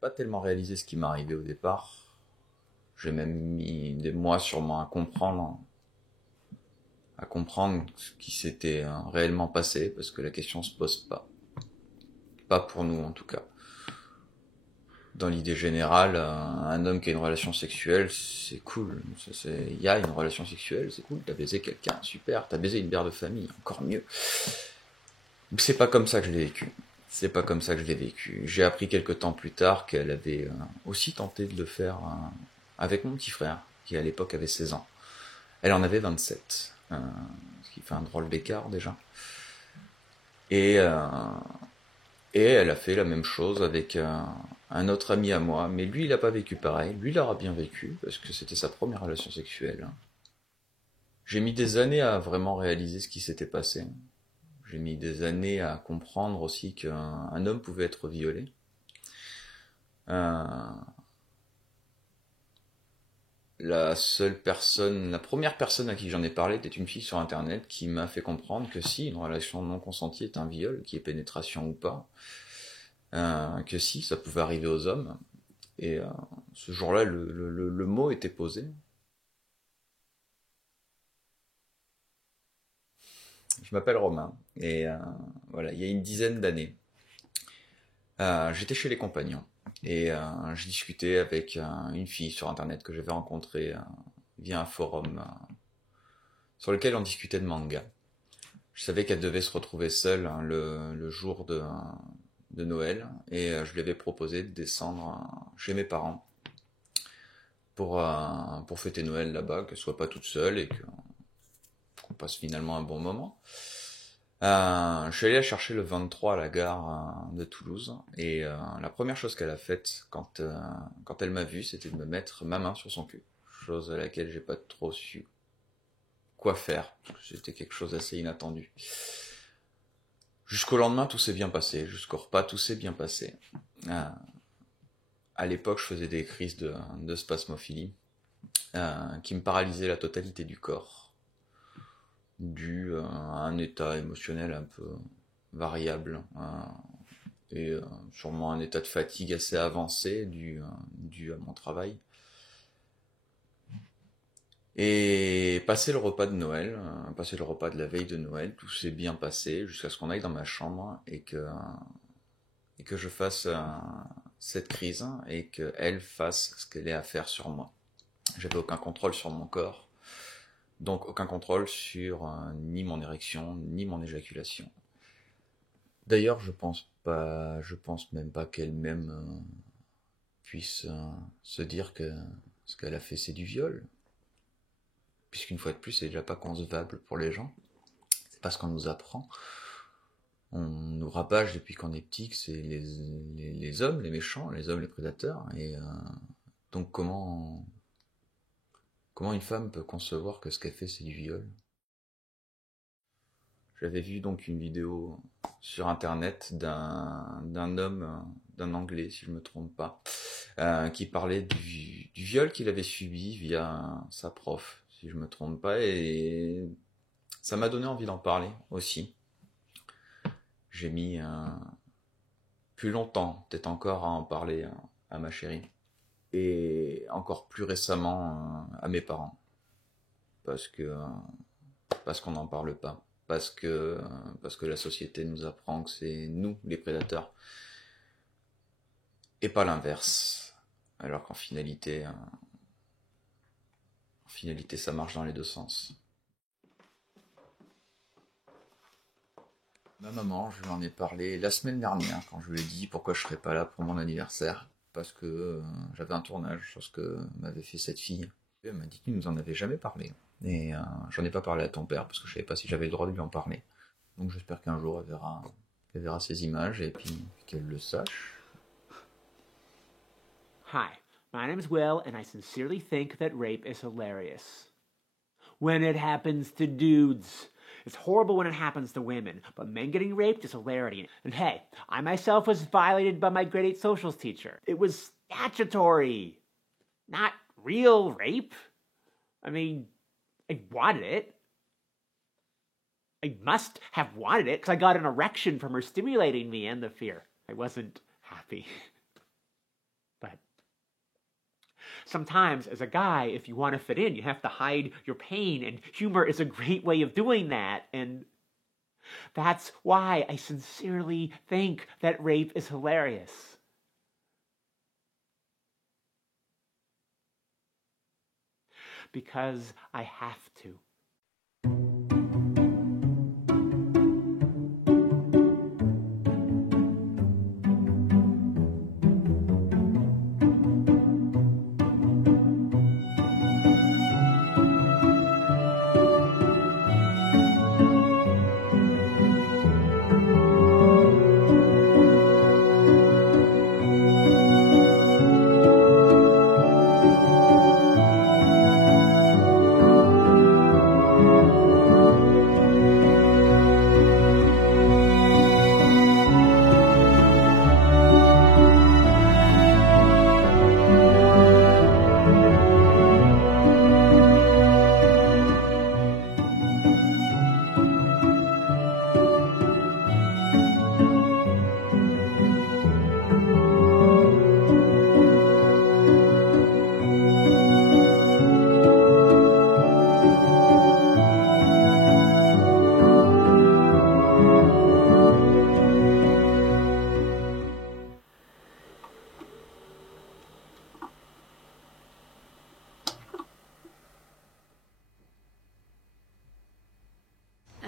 pas tellement réalisé ce qui m'est arrivé au départ. J'ai même mis des mois sûrement à comprendre ce qui s'était réellement passé, parce que la question se pose pas. Pas pour nous en tout cas. Dans l'idée générale, un homme qui a une relation sexuelle, c'est cool. Il y a une relation sexuelle, c'est cool. T'as baisé quelqu'un, super. T'as baisé une mère de famille, encore mieux. C'est pas comme ça que je l'ai vécu. C'est pas comme ça que je l'ai vécu. J'ai appris quelques temps plus tard qu'elle avait aussi tenté de le faire avec mon petit frère, qui à l'époque avait 16 ans. Elle en avait 27, ce qui fait un drôle d'écart déjà. Et, euh, et elle a fait la même chose avec un autre ami à moi, mais lui il a pas vécu pareil. Lui il aura bien vécu, parce que c'était sa première relation sexuelle. J'ai mis des années à vraiment réaliser ce qui s'était passé. J'ai mis des années à comprendre aussi qu'un homme pouvait être violé. Euh, la première personne à qui j'en ai parlé était une fille sur internet qui m'a fait comprendre que si une relation non consentie est un viol, qui est pénétration ou pas, que si ça pouvait arriver aux hommes. Et ce jour-là, le mot était posé. Je m'appelle Romain et voilà, il y a une dizaine d'années, j'étais chez les compagnons et je discutais avec une fille sur internet que j'avais rencontrée via un forum sur lequel on discutait de manga. Je savais qu'elle devait se retrouver seule le jour de Noël et je lui avais proposé de descendre chez mes parents pour fêter Noël là-bas, qu'elle soit pas toute seule et qu'on passe finalement un bon moment. Je suis allé la chercher le 23 à la gare de Toulouse et la première chose qu'elle a faite quand elle m'a vu, c'était de me mettre ma main sur son cul, chose à laquelle j'ai pas trop su quoi faire, parce que c'était quelque chose d'assez inattendu. Jusqu'au lendemain, tout s'est bien passé. Jusqu'au repas, tout s'est bien passé. Euh, à l'époque, je faisais des crises de spasmophilie qui me paralysaient la totalité du corps, dû à un état émotionnel un peu variable et sûrement un état de fatigue assez avancé dû à mon travail. Et passé le repas de Noël, passé le repas de la veille de Noël, tout s'est bien passé jusqu'à ce qu'on aille dans ma chambre et que je fasse cette crise et qu'elle fasse ce qu'elle ait à faire sur moi. J'avais aucun contrôle sur mon corps, donc aucun contrôle sur ni mon érection, ni mon éjaculation. D'ailleurs, je pense même pas qu'elle-même puisse se dire que ce qu'elle a fait c'est du viol, puisqu'une fois de plus, c'est déjà pas concevable pour les gens. C'est pas ce qu'on nous apprend. On nous rabâche depuis qu'on est petit que c'est les hommes, les méchants, les hommes, les prédateurs. Et donc comment une femme peut concevoir que ce qu'elle fait c'est du viol? J'avais vu donc une vidéo sur internet d'un homme, d'un anglais si je me trompe pas, qui parlait du viol qu'il avait subi via sa prof, si je me trompe pas, et ça m'a donné envie d'en parler aussi. J'ai mis plus longtemps, peut-être encore, à en parler à ma chérie. Et encore plus récemment à mes parents. Parce que parce qu'on n'en parle pas. Parce que la société nous apprend que c'est nous les prédateurs. Et pas l'inverse. Alors qu'en finalité, ça marche dans les deux sens. Ma maman, je lui en ai parlé la semaine dernière quand je lui ai dit pourquoi je serais pas là pour mon anniversaire. Parce que j'avais un tournage sur ce que m'avait fait cette fille. Elle m'a dit qu'il nous en avait jamais parlé. Et j'en ai pas parlé à ton père parce que je savais pas si j'avais le droit de lui en parler. Donc j'espère qu'un jour elle verra ces images et puis qu'elle le sache. Hi, my name is Will, and I sincerely think that rape is hilarious. When it happens to dudes. It's horrible when it happens to women, but men getting raped is hilarity. And hey, I myself was violated by my grade 8 socials teacher. It was statutory, not real rape. I mean, I wanted it. I must have wanted it because I got an erection from her stimulating me and the fear. I wasn't happy. Sometimes, as a guy, if you want to fit in, you have to hide your pain, and humor is a great way of doing that, and that's why I sincerely think that rape is hilarious. Because I have to.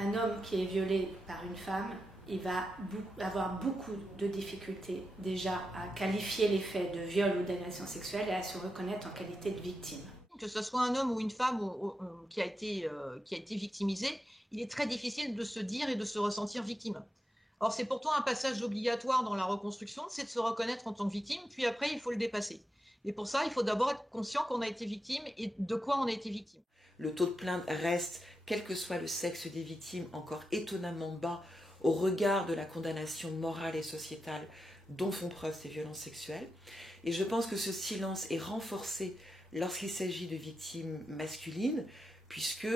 Un homme qui est violé par une femme, il va avoir beaucoup de difficultés déjà à qualifier les faits de viol ou d'agression sexuelle et à se reconnaître en qualité de victime. Que ce soit un homme ou une femme qui a été victimisé, il est très difficile de se dire et de se ressentir victime. Or, c'est pourtant un passage obligatoire dans la reconstruction, c'est de se reconnaître en tant que victime, puis après, il faut le dépasser. Et pour ça, il faut d'abord être conscient qu'on a été victime et de quoi on a été victime. Le taux de plainte reste, quel que soit le sexe des victimes, encore étonnamment bas au regard de la condamnation morale et sociétale dont font preuve ces violences sexuelles. Et je pense que ce silence est renforcé lorsqu'il s'agit de victimes masculines, puisque,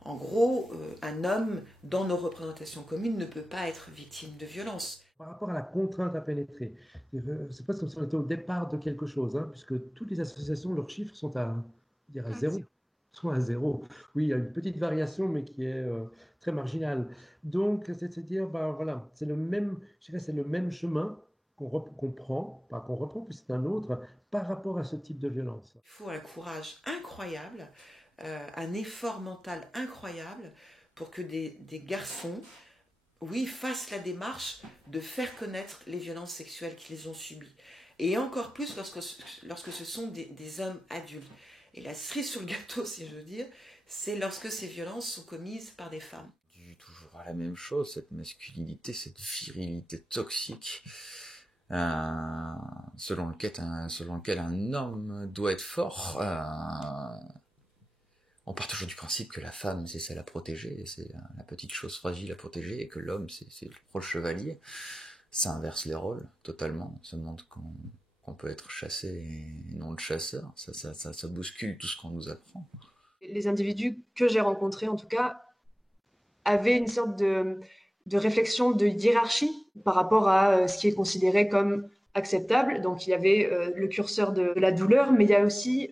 en gros, un homme, dans nos représentations communes, ne peut pas être victime de violence. Par rapport à la contrainte à pénétrer, c'est pas comme si on était au départ de quelque chose, hein, puisque toutes les associations, leurs chiffres sont à zéro. Soit à zéro. Oui, il y a une petite variation, mais qui est très marginale. Donc, c'est de se dire, voilà, c'est le même chemin qu'on prend, pas qu'on reprend, puis c'est un autre, par rapport à ce type de violence. Il faut un courage incroyable, un effort mental incroyable pour que des garçons, oui, fassent la démarche de faire connaître les violences sexuelles qu'ils ont subies. Et encore plus lorsque ce sont des hommes adultes. Et la cerise sur le gâteau, si je veux dire, c'est lorsque ces violences sont commises par des femmes. Toujours à la même chose, cette masculinité, cette virilité toxique, selon lequel un homme doit être fort. On part toujours du principe que la femme, c'est celle à protéger, c'est la petite chose fragile à protéger, et que l'homme, c'est le proche chevalier. Ça inverse les rôles, totalement. Ça montre qu'on peut être chassé et non le chasseur. Ça bouscule tout ce qu'on nous apprend. Les individus que j'ai rencontrés, en tout cas, avaient une sorte de réflexion de hiérarchie par rapport à ce qui est considéré comme acceptable. Donc, il y avait le curseur de la douleur, mais il y a aussi,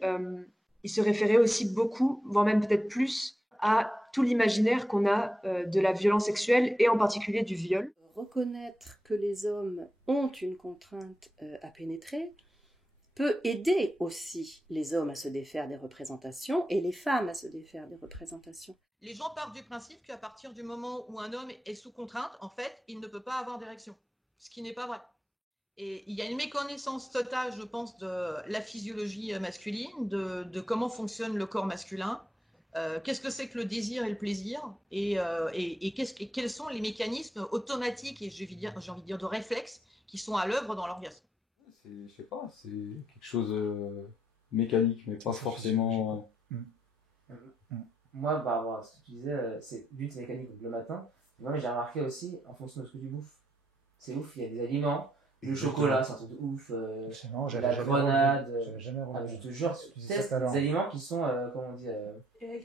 il se référait aussi beaucoup, voire même peut-être plus, à tout l'imaginaire qu'on a de la violence sexuelle et en particulier du viol. Reconnaître que les hommes ont une contrainte à pénétrer peut aider aussi les hommes à se défaire des représentations et les femmes à se défaire des représentations. Les gens partent du principe qu'à partir du moment où un homme est sous contrainte, en fait, il ne peut pas avoir d'érection, ce qui n'est pas vrai. Et il y a une méconnaissance totale, je pense, de la physiologie masculine, de comment fonctionne le corps masculin. Qu'est-ce que c'est que le désir et le plaisir et quels sont les mécanismes automatiques et j'ai envie de dire de réflexes qui sont à l'œuvre dans l'orgasme. Je sais pas, c'est quelque chose mécanique, mais pas forcément. Moi, par rapport à ce que tu disais, c'est mécanique le matin. Moi, j'ai remarqué aussi, en fonction de ce que tu bouffes, c'est ouf, il y a des aliments. Le chocolat, c'est un truc de ouf. La grenade. Je te jure, teste des aliments qui sont, comment on dit,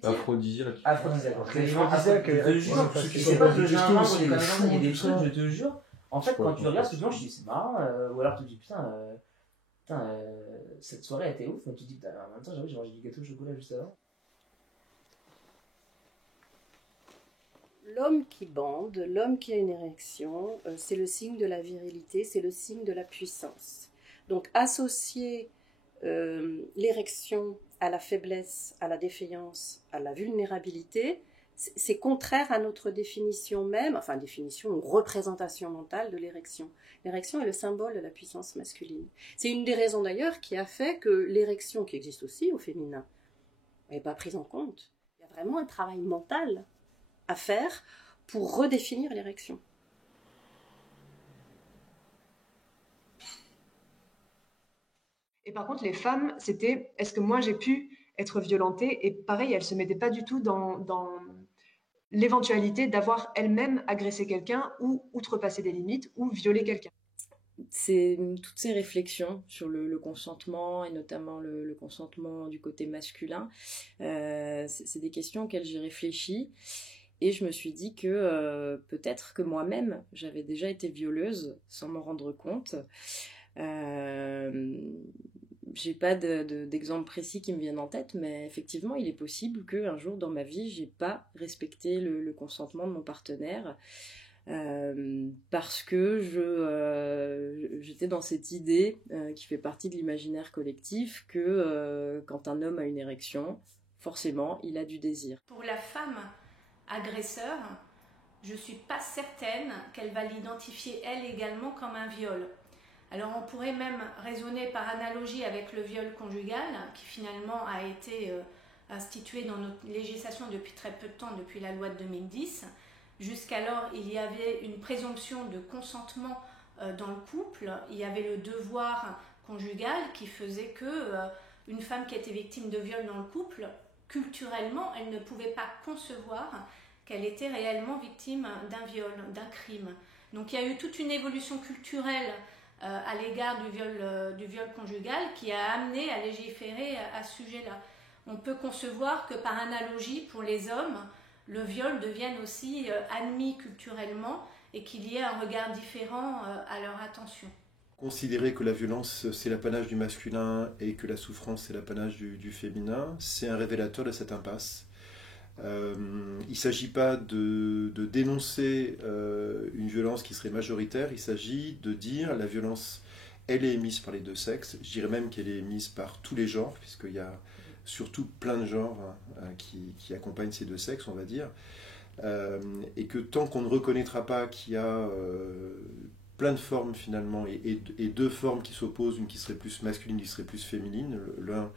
aphrodisiaques. Je te jure, c'est pas que le gingembre ou des conneries, il y a des trucs, je te jure. En fait, quand tu regardes ce que tu manges, tu dis c'est marrant, ou alors tu te dis putain, putain, cette soirée a été ouf, mais tu te dis, putain, en même temps, j'avoue, j'ai mangé du gâteau au chocolat juste avant. L'homme qui bande, l'homme qui a une érection, c'est le signe de la virilité, c'est le signe de la puissance. Donc associer l'érection à la faiblesse, à la défaillance, à la vulnérabilité, c'est contraire à notre définition même, enfin définition ou représentation mentale de l'érection. L'érection est le symbole de la puissance masculine. C'est une des raisons d'ailleurs qui a fait que l'érection, qui existe aussi au féminin, n'est pas prise en compte. Il y a vraiment un travail mental à faire pour redéfinir l'érection. Et par contre, les femmes, c'était est-ce que moi j'ai pu être violentée? Et pareil, elles ne se mettaient pas du tout dans l'éventualité d'avoir elles-mêmes agressé quelqu'un ou outrepassé des limites ou violé quelqu'un. C'est toutes ces réflexions sur le consentement et notamment le consentement du côté masculin. C'est des questions auxquelles j'ai réfléchi et je me suis dit que peut-être que moi-même j'avais déjà été violeuse sans m'en rendre compte. J'ai pas d'exemple précis qui me viennent en tête, mais effectivement il est possible qu'un jour dans ma vie j'ai pas respecté le consentement de mon partenaire. Parce que j'étais dans cette idée qui fait partie de l'imaginaire collectif que quand un homme a une érection, forcément, il a du désir. Pour la femme agresseur, je ne suis pas certaine qu'elle va l'identifier elle également comme un viol. Alors on pourrait même raisonner par analogie avec le viol conjugal qui finalement a été institué dans notre législation depuis très peu de temps, depuis la loi de 2010. Jusqu'alors, il y avait une présomption de consentement dans le couple. Il y avait le devoir conjugal qui faisait que une femme qui était victime de viol dans le couple, culturellement, elle ne pouvait pas concevoir qu'elle était réellement victime d'un viol, d'un crime. Donc il y a eu toute une évolution culturelle à l'égard du viol conjugal qui a amené à légiférer à ce sujet-là. On peut concevoir que par analogie pour les hommes, le viol devienne aussi admis culturellement et qu'il y ait un regard différent à leur attention. Considérer que la violence c'est l'apanage du masculin et que la souffrance c'est l'apanage du féminin, c'est un révélateur de cette impasse. Il ne s'agit pas de dénoncer une violence qui serait majoritaire, il s'agit de dire la violence, elle est émise par les deux sexes, je dirais même qu'elle est émise par tous les genres, puisqu'il y a surtout plein de genres qui accompagnent ces deux sexes, on va dire, et que tant qu'on ne reconnaîtra pas qu'il y a plein de formes finalement, et deux formes qui s'opposent, une qui serait plus masculine, une qui serait plus féminine, l'un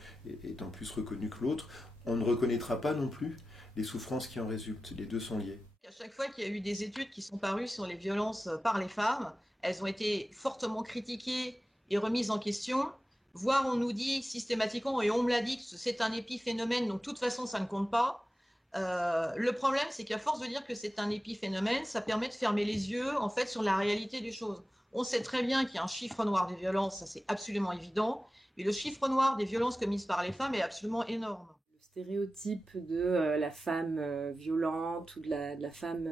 étant plus reconnu que l'autre, on ne reconnaîtra pas non plus les souffrances qui en résultent. Les deux sont liés. À chaque fois qu'il y a eu des études qui sont parues sur les violences par les femmes, elles ont été fortement critiquées et remises en question, voire on nous dit systématiquement, et on me l'a dit, que c'est un épiphénomène, donc de toute façon ça ne compte pas. Le problème, c'est qu'à force de dire que c'est un épiphénomène, ça permet de fermer les yeux en fait sur la réalité des choses. On sait très bien qu'il y a un chiffre noir des violences, ça c'est absolument évident, mais le chiffre noir des violences commises par les femmes est absolument énorme. Le stéréotype de la femme violente ou de la femme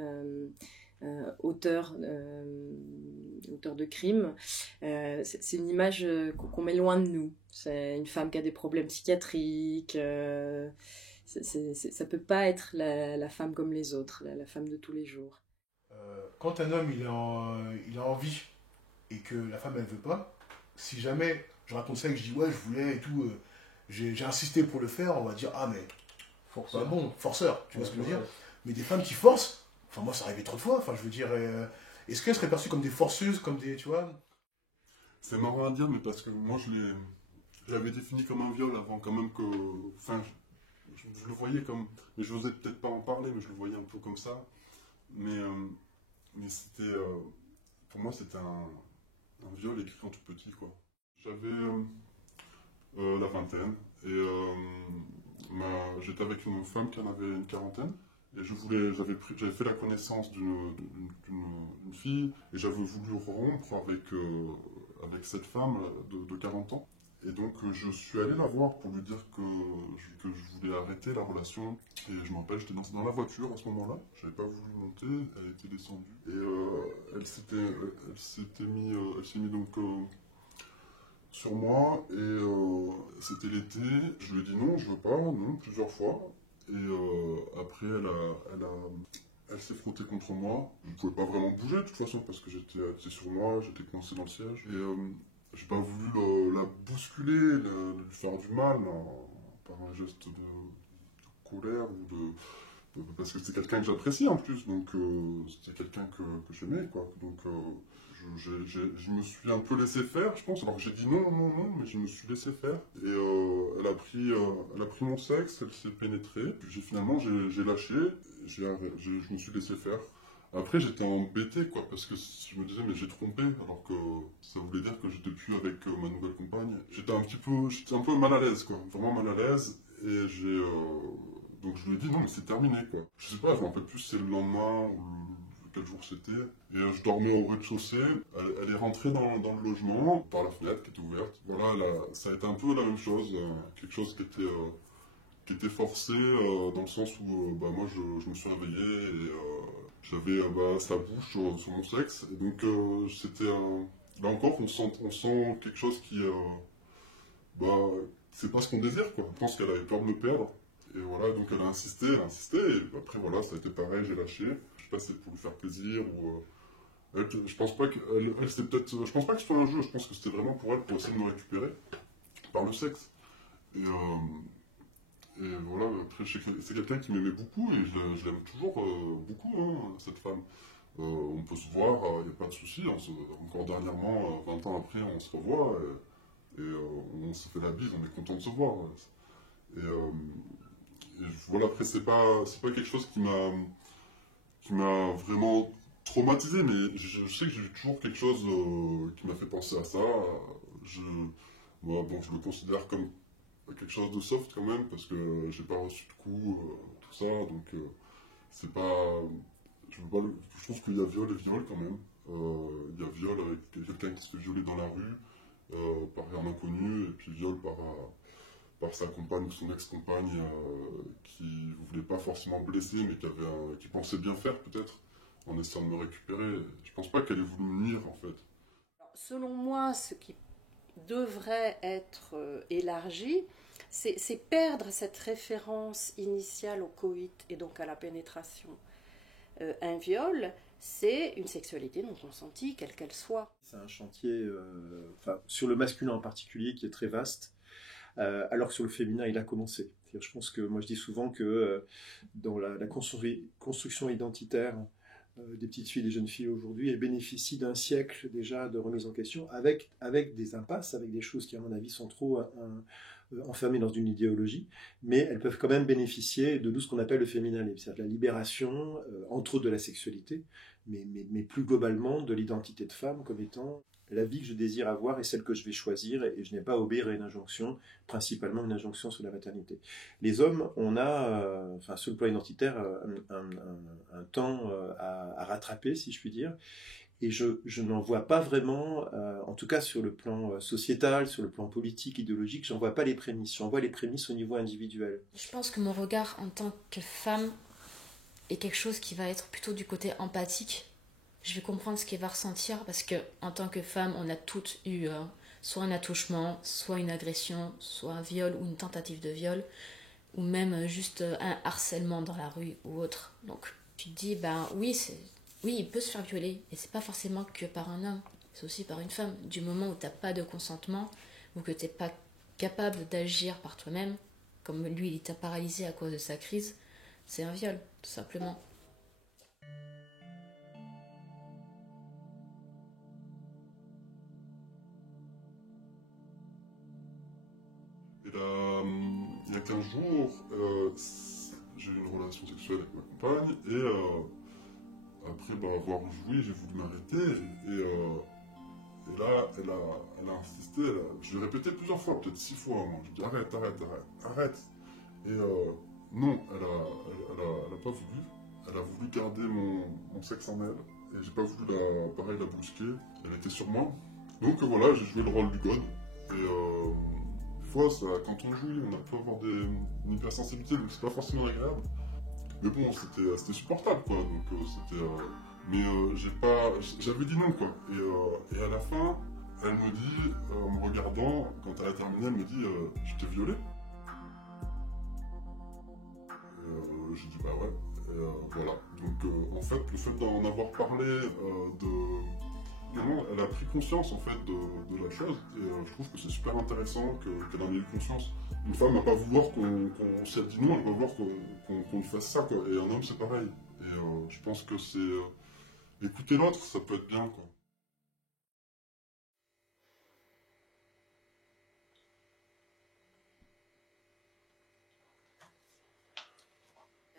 auteur de crime, c'est une image qu'on met loin de nous. C'est une femme qui a des problèmes psychiatriques, ça peut pas être la femme comme les autres, la femme de tous les jours. Quand un homme il a envie et que la femme elle veut pas, si jamais je raconte ça et que je dis ouais je voulais et tout, j'ai insisté pour le faire, on va dire ah mais forceur. Bah bon, forceur, tu vois ce que je veux dire. Mais des femmes qui forcent, enfin moi ça arrivait trop de fois, enfin je veux dire, est-ce qu'elles seraient perçues comme des forceuses, comme des, tu vois? C'est marrant à dire, mais parce que moi j'avais défini comme un viol avant quand même que, enfin je le voyais comme, mais je n'osais peut-être pas en parler, mais je le voyais un peu comme ça. Mais c'était, pour moi c'était un viol écrit quand tout petit quoi. J'avais la vingtaine et j'étais avec une femme qui en avait une quarantaine et j'avais fait la connaissance d'une fille et j'avais voulu rompre avec cette femme de 40 ans. Et donc je suis allé la voir pour lui dire que je voulais arrêter la relation. Et je me rappelle, j'étais dans la voiture à ce moment-là, j'avais pas voulu monter, elle était descendue. Et elle s'est mis donc sur moi et c'était l'été. Je lui ai dit non, je veux pas, non, plusieurs fois. Et après, elle s'est frottée contre moi. Je ne pouvais pas vraiment bouger de toute façon parce que j'étais sur moi, j'étais coincé dans le siège. Et j'ai pas voulu la bousculer, lui faire du mal par un geste de colère parce que c'était quelqu'un que j'apprécie en plus, donc c'était quelqu'un que j'aimais, quoi. Donc je me suis un peu laissé faire, je pense. Alors que j'ai dit non, mais je me suis laissé faire. Et elle a pris mon sexe, elle s'est pénétrée. Puis finalement, j'ai lâché, je me suis laissé faire. Après, j'étais embêté, quoi, parce que je me disais, mais j'ai trompé, alors que ça voulait dire que j'étais plus avec ma nouvelle compagne. J'étais un peu mal à l'aise, quoi, vraiment mal à l'aise. Et donc je lui ai dit, non, mais c'est terminé, quoi. Je sais pas, je me rappelle plus si c'est le lendemain ou quel jour c'était. Et je dormais au rez-de-chaussée. Elle est rentrée dans le logement, par la fenêtre qui était ouverte. Voilà, ça a été un peu la même chose, quelque chose qui était forcé, dans le sens où moi je me suis réveillé et j'avais sa bouche sur mon sexe. Et donc c'était là encore, on sent quelque chose qui c'est pas ce qu'on désire, quoi. Je pense qu'elle avait peur de me perdre. Et voilà, donc elle a insisté, et après voilà, ça a été pareil, j'ai lâché. Je sais pas si c'est pour lui faire plaisir ou... je pense pas que je pense pas que ce soit un jeu, je pense que c'était vraiment pour elle, pour essayer de me récupérer par le sexe. Et voilà, après, c'est quelqu'un qui m'aimait beaucoup et je l'aime toujours beaucoup, hein, cette femme. On peut se voir, il n'y a pas de souci. Encore dernièrement, 20 ans après, on se revoit et on se fait la bise, on est content de se voir. Et voilà, après, c'est pas quelque chose qui m'a vraiment traumatisé, mais je sais que j'ai eu toujours quelque chose qui m'a fait penser à ça. Je le considère comme quelque chose de soft quand même, parce que j'ai pas reçu de coups, tout ça, donc c'est pas... Je trouve qu'il y a viol et viol quand même. Il y a viol avec quelqu'un qui se fait violer dans la rue, par un inconnu, et puis viol par sa compagne ou son ex-compagne qui ne voulait pas forcément blesser, mais qui pensait bien faire peut-être, en essayant de me récupérer. Je pense pas qu'elle ait voulu me nuire en fait. Selon moi, ce qui devrait être élargi, c'est perdre cette référence initiale au coït et donc à la pénétration. Un viol, c'est une sexualité non consentie, quelle qu'elle soit. C'est un chantier, sur le masculin en particulier, qui est très vaste, alors que sur le féminin, il a commencé. Je pense que, moi je dis souvent que dans la construction identitaire des petites filles et des jeunes filles aujourd'hui, elles bénéficient d'un siècle déjà de remise en question, avec des impasses, avec des choses qui à mon avis sont trop enfermées dans une idéologie, mais elles peuvent quand même bénéficier de tout ce qu'on appelle le féminin libre, c'est-à-dire la libération, entre autres de la sexualité, mais plus globalement de l'identité de femme comme étant la vie que je désire avoir et celle que je vais choisir, et je n'ai pas à obéir à une injonction, principalement une injonction sur la maternité. Les hommes, on a, sur le plan identitaire, un temps à rattraper, si je puis dire, et je n'en vois pas vraiment, en tout cas sur le plan sociétal, sur le plan politique, idéologique, j'en vois pas les prémices, j'en vois les prémices au niveau individuel. Je pense que mon regard en tant que femme est quelque chose qui va être plutôt du côté empathique. Je vais comprendre ce qu'elle va ressentir parce que en tant que femme, on a toutes eu soit un attouchement, soit une agression, soit un viol ou une tentative de viol, ou même juste un harcèlement dans la rue ou autre. Donc tu te dis, oui, il peut se faire violer, et c'est pas forcément que par un homme, c'est aussi par une femme. Du moment où t'as pas de consentement, ou que t'es pas capable d'agir par toi-même, comme lui il t'a paralysé à cause de sa crise, c'est un viol, tout simplement. Et là, il y a 15 jours, j'ai eu une relation sexuelle avec ma compagne, et après avoir joui, j'ai voulu m'arrêter, et là, elle a insisté, je l'ai répété plusieurs fois, peut-être 6 fois, moi. Je dis arrête. Et non, elle a pas voulu. Elle a voulu garder mon sexe en elle, et j'ai pas voulu la brusquer. Elle était sur moi. Donc voilà, j'ai joué le rôle du god. Et des fois, quand on jouit, on peut avoir une hypersensibilité, donc c'est pas forcément agréable. Mais bon, c'était supportable, quoi. Donc j'avais dit non, quoi. Et à la fin, elle me dit, en me regardant, quand elle a terminé, elle me dit je t'ai violé. J'ai dit bah ouais. Voilà. Donc en fait, le fait d'en avoir parlé, elle a pris conscience en fait de la chose, et je trouve que c'est super intéressant qu'elle en ait eu conscience. Une femme va pas vouloir si elle dit non, elle va vouloir qu'on lui fasse ça, quoi. Et un homme c'est pareil. Et je pense que c'est écouter l'autre, ça peut être bien, quoi.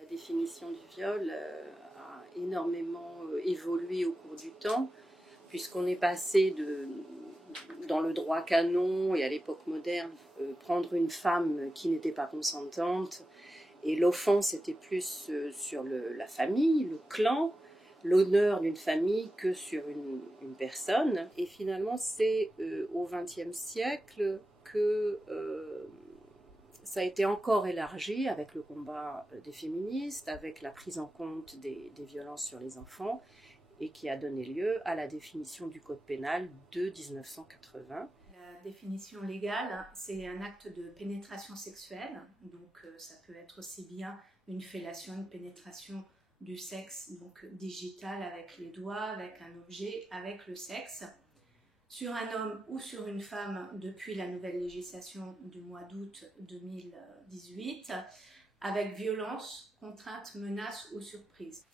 La définition du viol a énormément évolué au cours du temps, puisqu'on est passé dans le droit canon et à l'époque moderne, prendre une femme qui n'était pas consentante, et l'offense était plus sur la famille, le clan, l'honneur d'une famille que sur une personne. Et finalement, c'est au XXe siècle que ça a été encore élargi avec le combat des féministes, avec la prise en compte des violences sur les enfants, et qui a donné lieu à la définition du Code pénal de 1980. La définition légale, c'est un acte de pénétration sexuelle, donc ça peut être aussi bien une fellation, une pénétration du sexe, donc digital avec les doigts, avec un objet, avec le sexe, sur un homme ou sur une femme depuis la nouvelle législation du mois d'août 2018, avec violence, contrainte, menace ou surprise.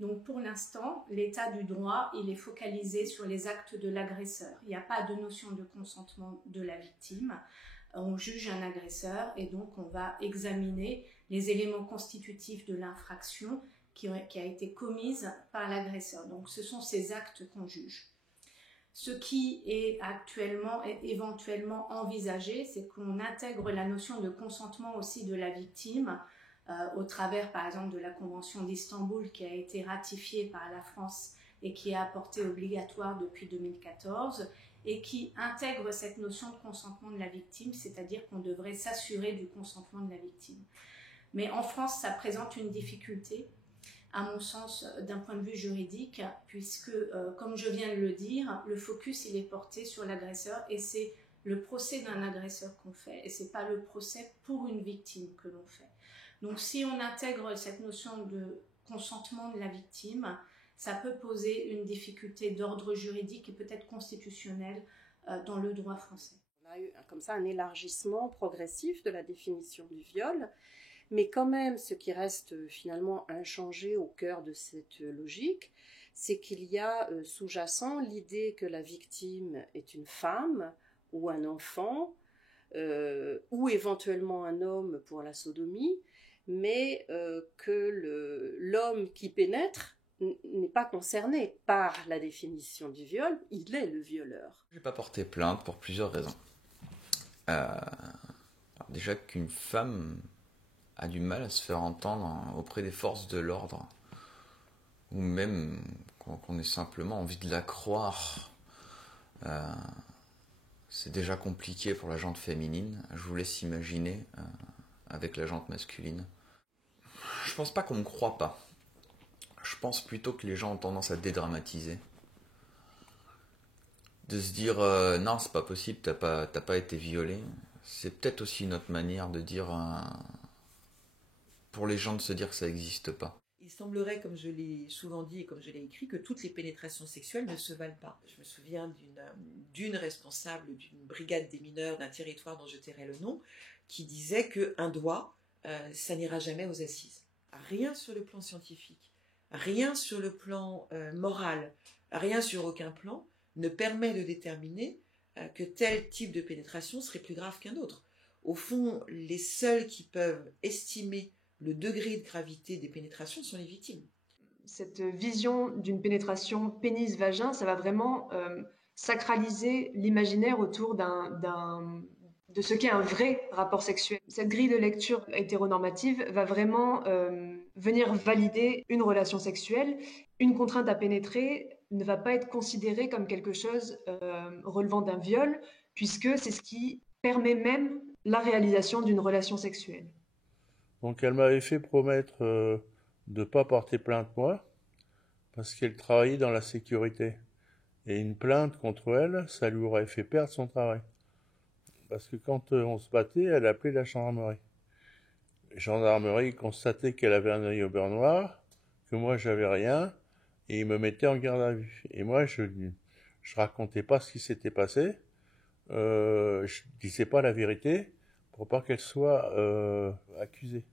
Donc pour l'instant, l'état du droit, il est focalisé sur les actes de l'agresseur. Il n'y a pas de notion de consentement de la victime. On juge un agresseur et donc on va examiner les éléments constitutifs de l'infraction qui a été commise par l'agresseur. Donc ce sont ces actes qu'on juge. Ce qui est actuellement et éventuellement envisagé, c'est qu'on intègre la notion de consentement aussi de la victime au travers par exemple de la Convention d'Istanbul qui a été ratifiée par la France et qui est apportée obligatoire depuis 2014 et qui intègre cette notion de consentement de la victime, c'est-à-dire qu'on devrait s'assurer du consentement de la victime. Mais en France, ça présente une difficulté, à mon sens, d'un point de vue juridique, puisque, comme je viens de le dire, le focus il est porté sur l'agresseur et c'est le procès d'un agresseur qu'on fait et c'est pas le procès pour une victime que l'on fait. Donc si on intègre cette notion de consentement de la victime, ça peut poser une difficulté d'ordre juridique et peut-être constitutionnel dans le droit français. On a eu comme ça un élargissement progressif de la définition du viol, mais quand même ce qui reste finalement inchangé au cœur de cette logique, c'est qu'il y a sous-jacent l'idée que la victime est une femme ou un enfant, ou éventuellement un homme pour la sodomie, mais que l'homme qui pénètre n'est pas concerné par la définition du viol, il est le violeur. Je n'ai pas porté plainte pour plusieurs raisons. Alors déjà qu'une femme a du mal à se faire entendre auprès des forces de l'ordre, ou même qu'on ait simplement envie de la croire. C'est déjà compliqué pour la jante féminine, je vous laisse imaginer avec la jante masculine. Je pense pas qu'on me croit pas. Je pense plutôt que les gens ont tendance à dédramatiser. De se dire non, c'est pas possible, t'as pas été violé. C'est peut-être aussi une autre manière de dire pour les gens de se dire que ça n'existe pas. Il semblerait, comme je l'ai souvent dit et comme je l'ai écrit, que toutes les pénétrations sexuelles ne se valent pas. Je me souviens d'une responsable d'une brigade des mineurs d'un territoire dont je tairai le nom, qui disait qu'un doigt, ça n'ira jamais aux assises. Rien sur le plan scientifique, rien sur le plan moral, rien sur aucun plan ne permet de déterminer que tel type de pénétration serait plus grave qu'un autre. Au fond, les seuls qui peuvent estimer le degré de gravité des pénétrations sont les victimes. Cette vision d'une pénétration pénis-vagin, ça va vraiment sacraliser l'imaginaire autour de ce qu'est un vrai rapport sexuel. Cette grille de lecture hétéronormative va vraiment venir valider une relation sexuelle. Une contrainte à pénétrer ne va pas être considérée comme quelque chose relevant d'un viol, puisque c'est ce qui permet même la réalisation d'une relation sexuelle. Donc elle m'avait fait promettre de ne pas porter plainte moi, parce qu'elle travaillait dans la sécurité. Et une plainte contre elle, ça lui aurait fait perdre son travail. Parce que quand on se battait, elle appelait la gendarmerie. La gendarmerie constatait qu'elle avait un œil au beurre noir, que moi j'avais rien, et ils me mettaient en garde à vue. Et moi, je racontais pas ce qui s'était passé, je disais pas la vérité, pour pas qu'elle soit accusée.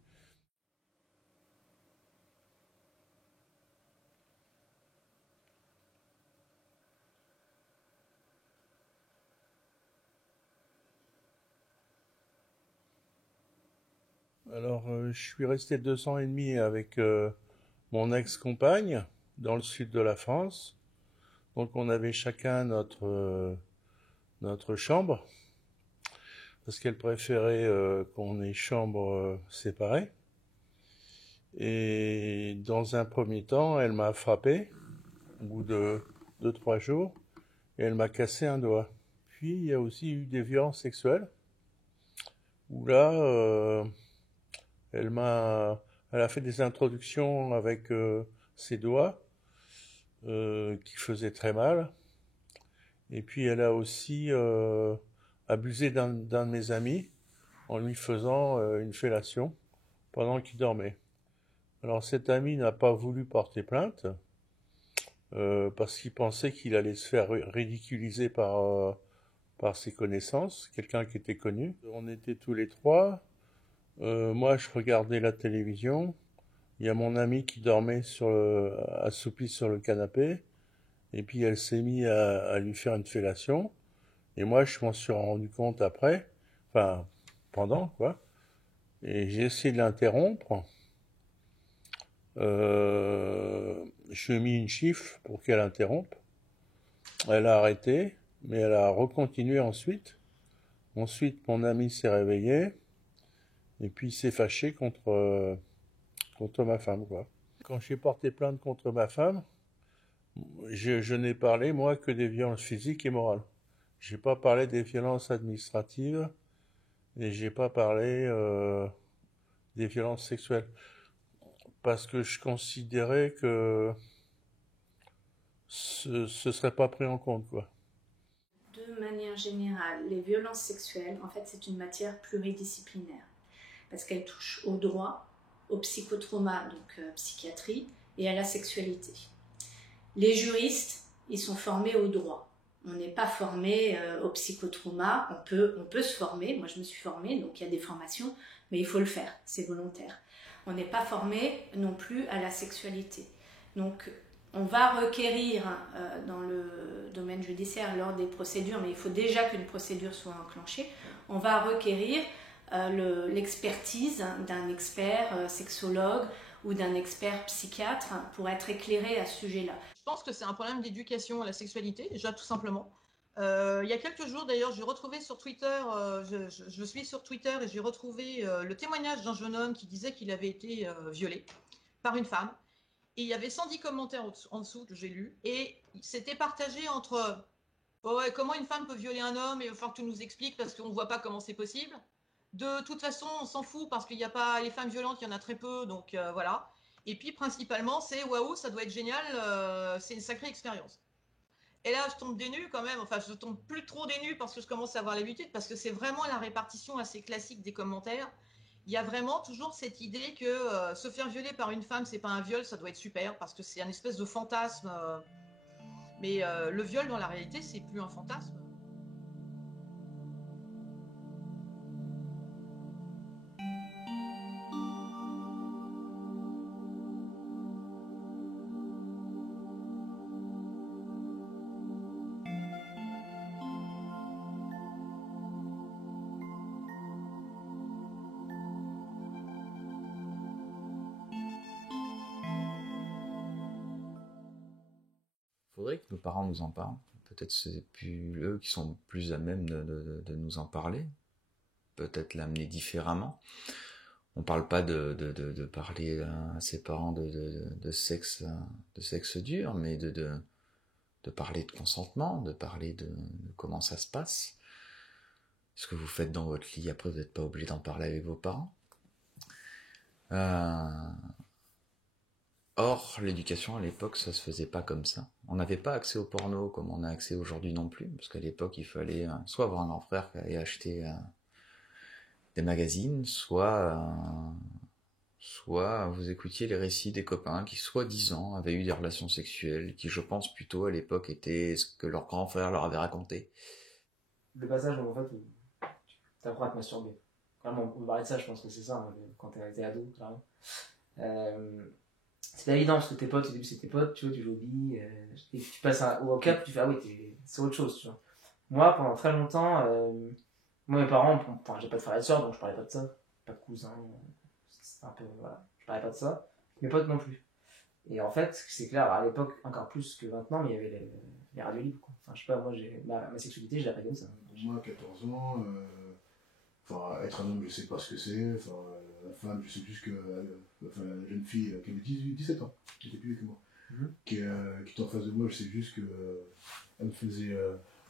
Alors, je suis resté 2 ans et demi avec mon ex-compagne dans le sud de la France. Donc, on avait chacun notre chambre, parce qu'elle préférait qu'on ait chambre séparée. Et dans un premier temps, elle m'a frappé, au bout de 2-3 jours, et elle m'a cassé un doigt. Puis, il y a aussi eu des violences sexuelles, où là, elle a fait des introductions avec ses doigts qui faisaient très mal. Et puis elle a aussi abusé d'un de mes amis en lui faisant une fellation pendant qu'il dormait. Alors cet ami n'a pas voulu porter plainte parce qu'il pensait qu'il allait se faire ridiculiser par ses connaissances, quelqu'un qui était connu. On était tous les trois. Moi, je regardais la télévision. Il y a mon ami qui dormait assoupi sur le canapé. Et puis, elle s'est mise à lui faire une fellation. Et moi, je m'en suis rendu compte après. Enfin, pendant, quoi. Et j'ai essayé de l'interrompre. Je lui ai mis une chiffre pour qu'elle interrompe. Elle a arrêté, mais elle a recontinué ensuite. Ensuite, mon ami s'est réveillé. Et puis il s'est fâché contre ma femme, quoi. Quand j'ai porté plainte contre ma femme, je n'ai parlé, moi, que des violences physiques et morales. J'ai pas parlé des violences administratives et j'ai pas parlé des violences sexuelles. Parce que je considérais que ce serait pas pris en compte, quoi. De manière générale, les violences sexuelles, en fait, c'est une matière pluridisciplinaire. Parce qu'elle touche au droit, au psychotrauma, donc psychiatrie, et à la sexualité. Les juristes, ils sont formés au droit. On n'est pas formé au psychotrauma, on peut se former, moi je me suis formée, donc il y a des formations, mais il faut le faire, c'est volontaire. On n'est pas formé non plus à la sexualité. Donc on va requérir dans le domaine judiciaire lors des procédures, mais il faut déjà qu'une procédure soit enclenchée, on va requérir l'expertise d'un expert sexologue ou d'un expert psychiatre pour être éclairé à ce sujet-là. Je pense que c'est un problème d'éducation à la sexualité, déjà tout simplement. Il y a quelques jours d'ailleurs, j'ai retrouvé sur Twitter, je suis sur Twitter et j'ai retrouvé le témoignage d'un jeune homme qui disait qu'il avait été violé par une femme. Et il y avait 110 commentaires en dessous que j'ai lus et c'était partagé entre oh ouais, comment une femme peut violer un homme et il va falloir que tu nous expliques parce qu'on ne voit pas comment c'est possible. De toute façon, on s'en fout parce qu'il n'y a pas les femmes violentes, il y en a très peu, donc voilà. Et puis principalement, c'est waouh, ça doit être génial, c'est une sacrée expérience. Et là, je tombe des nues quand même, enfin je tombe plus trop des nues parce que je commence à avoir l'habitude, parce que c'est vraiment la répartition assez classique des commentaires. Il y a vraiment toujours cette idée que se faire violer par une femme, c'est pas un viol, ça doit être super, parce que c'est un espèce de fantasme. Mais le viol, dans la réalité, c'est plus un fantasme. Faudrait que nos parents nous en parlent. Peut-être c'est plus eux qui sont plus à même de nous en parler. Peut-être l'amener différemment. On parle pas de parler à ses parents de sexe dur, mais de parler de consentement, de parler de comment ça se passe. Ce que vous faites dans votre lit, après vous n'êtes pas obligé d'en parler avec vos parents. Or, l'éducation à l'époque, ça se faisait pas comme ça. On n'avait pas accès au porno comme on a accès aujourd'hui non plus, parce qu'à l'époque, il fallait soit avoir un grand frère qui allait acheter des magazines, soit vous écoutiez les récits des copains qui, soi-disant, avaient eu des relations sexuelles, qui, je pense, plutôt à l'époque étaient ce que leur grand frère leur avait raconté. Le passage où, en fait, tu apprends à te masturber. Vraiment, on parlait de ça, je pense que c'est ça, hein, quand t'es ado, clairement. C'est pas évident, parce que tes potes, au début c'est tes potes, tu vois, tu joues aux billes, et tu passes au cap, tu fais, ah oui, c'est autre chose, tu vois. Moi, pendant très longtemps, moi, mes parents, enfin, j'ai pas de frère et de soeur, donc je parlais pas de ça, pas de cousin, c'est un peu, voilà, je parlais pas de ça, mes potes non plus. Et en fait, c'est clair, à l'époque, encore plus que maintenant, mais il y avait les radios libres, quoi. Enfin, je sais pas, moi, ma sexualité, je l'ai appris comme ça. Moi, 14 ans, être un homme, je sais pas ce que c'est, la femme, je sais juste que, la jeune fille qui avait 17 ans, qui était plus vieux que moi, qui était en face de moi, je sais juste que elle me faisait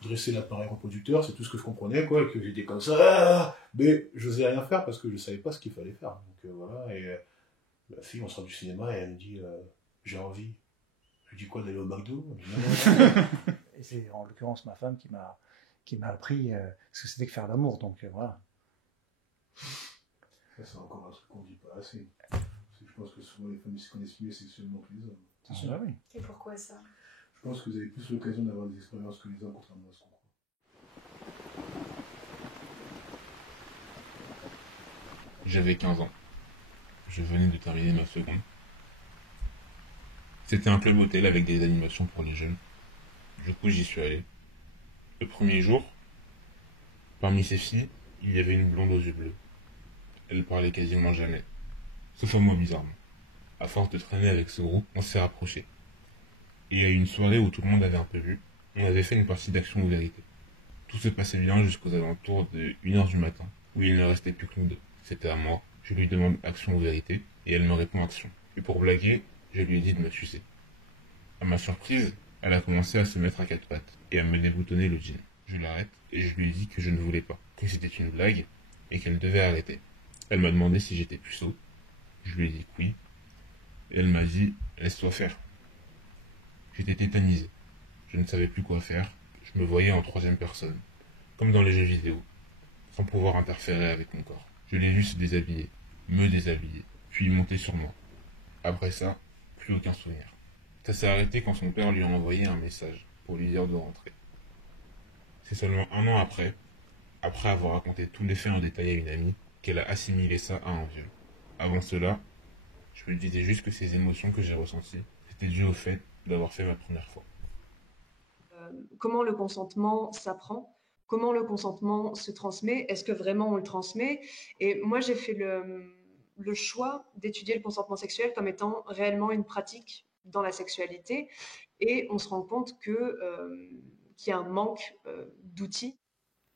dresser l'appareil reproducteur, c'est tout ce que je comprenais, quoi, et que j'étais comme ça, mais je n'osais rien faire parce que je savais pas ce qu'il fallait faire. Donc voilà, et la fille, on sort du cinéma et elle me dit, j'ai envie. Je lui dis quoi, d'aller au McDo? Et c'est en l'occurrence ma femme qui m'a appris ce que c'était que faire l'amour, donc voilà. Ça, c'est encore un truc qu'on dit pas assez. Parce que je pense que souvent les femmes se connaissent mieux sexuellement que les hommes. C'est sûr. Oui. Et pourquoi ça? Je pense que vous avez plus l'occasion d'avoir des expériences que les hommes, contrairement à ce qu'on croit. J'avais 15 ans. Je venais de terminer ma seconde. C'était un club hôtel avec des animations pour les jeunes. Du coup, j'y suis allé. Le premier jour, parmi ces filles, il y avait une blonde aux yeux bleus. Elle parlait quasiment jamais. Sauf à moi, bizarrement. À force de traîner avec ce groupe, on s'est rapprochés. Et à une soirée où tout le monde avait un peu vu, on avait fait une partie d'action ou vérité. Tout se passait bien jusqu'aux alentours de 1h du matin, où il ne restait plus que nous deux. C'était à moi, je lui demande action ou vérité, et elle me répond action. Et pour blaguer, je lui ai dit de me sucer. À ma surprise, elle a commencé à se mettre à quatre pattes, et à me déboutonner le jean. Je l'arrête, et je lui ai dit que je ne voulais pas, que c'était une blague, et qu'elle devait arrêter. Elle m'a demandé si j'étais puceau. Je lui ai dit que oui. Et elle m'a dit, laisse-toi faire. J'étais tétanisé. Je ne savais plus quoi faire. Je me voyais en troisième personne, comme dans les jeux vidéo, sans pouvoir interférer avec mon corps. Je l'ai vu se déshabiller, me déshabiller, puis monter sur moi. Après ça, plus aucun souvenir. Ça s'est arrêté quand son père lui a envoyé un message pour lui dire de rentrer. C'est seulement 1 an après avoir raconté tous les faits en détail à une amie, qu'elle a assimilé ça à un viol. Avant cela, je lui disais juste que ces émotions que j'ai ressenties, c'était dû au fait d'avoir fait ma première fois. Comment le consentement s'apprend? Comment le consentement se transmet? Est-ce que vraiment on le transmet? Et moi, j'ai fait le choix d'étudier le consentement sexuel comme étant réellement une pratique dans la sexualité. Et on se rend compte qu'il y a un manque d'outils.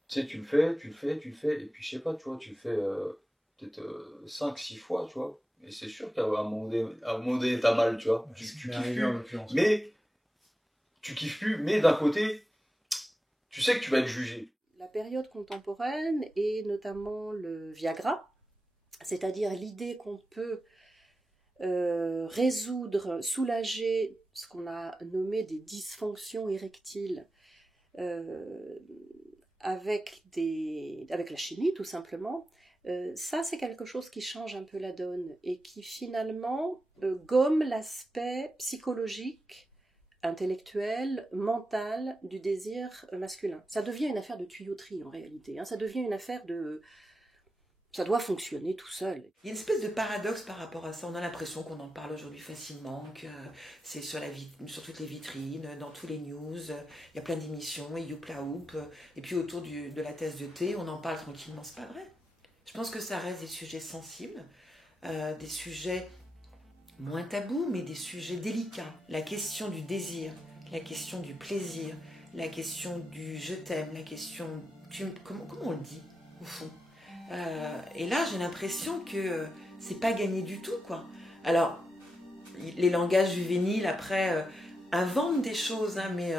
Tu sais, tu le fais, et puis je sais pas, tu vois, tu le fais peut-être 5-6 fois, tu vois. Et c'est sûr qu'à un moment donné, t'as mal, tu vois. Tu kiffes plus, mais tu kiffes plus, mais d'un côté, tu sais que tu vas être jugé. La période contemporaine et notamment le Viagra, c'est-à-dire l'idée qu'on peut résoudre, soulager ce qu'on a nommé des dysfonctions érectiles avec la chimie tout simplement, ça c'est quelque chose qui change un peu la donne et qui finalement gomme l'aspect psychologique, intellectuel, mental du désir masculin. Ça devient une affaire de tuyauterie en réalité, ça devient une affaire de... Ça doit fonctionner tout seul. Il y a une espèce de paradoxe par rapport à ça. On a l'impression qu'on en parle aujourd'hui facilement, que c'est sur toutes les vitrines, dans tous les news. Il y a plein d'émissions, et Youpla Hoop. Et puis autour de la tasse de thé, on en parle tranquillement. C'est pas vrai. Je pense que ça reste des sujets sensibles, des sujets moins tabous, mais des sujets délicats. La question du désir, la question du plaisir, la question du je t'aime, la question... Comment on le dit, au fond? Et là, j'ai l'impression que c'est pas gagné du tout, quoi. Alors, les langages juvéniles, après, inventent des choses, mais